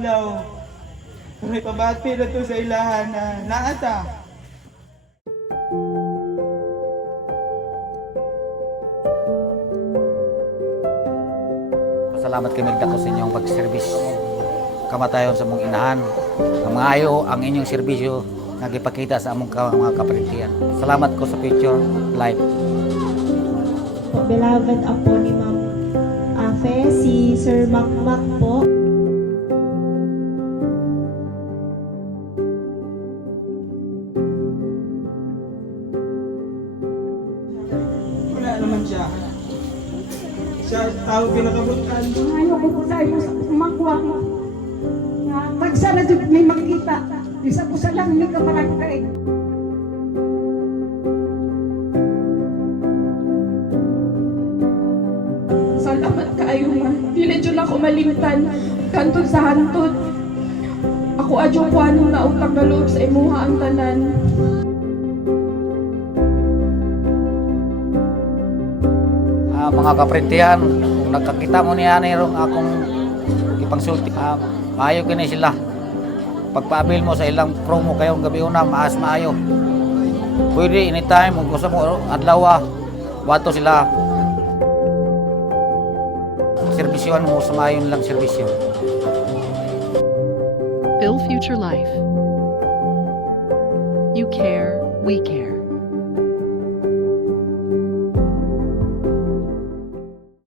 adlaw. May pabati na to sa ilahan na naata. Salamat kay Migda ko sa inyong pag-service. Kamatayon sa mong inahan. Ang maayo ang inyong serbisyo nagipakita sa among mga kaparintiyan. Salamat ko sa future life. Beloved apo ni Ma'am Afe, si Sir Makmak po. Wala naman siya. Siya tao pinakabutan. Ayaw ko po tayo sa kumakwa. Magsara dyan may makita. Isa po sa lang may kamaragkay. Salamat kaayo man. Dili dyan ako malimtan. Kantod sa hantod. Ako adyo ko anong nautang na loob sa imuha ang tanan. Mga kaparintiyan, kung nagkakita mo niya nirong akong ipangsulti, maayo kini sila. Pagpaabil mo sa ilang promo kayong gabi una, maas maayo. Pwede anytime, kung gusto mo adlaw, wato sila. Servisyoan mo sa maayo nilang serbisyo. Build future life. You care, we care.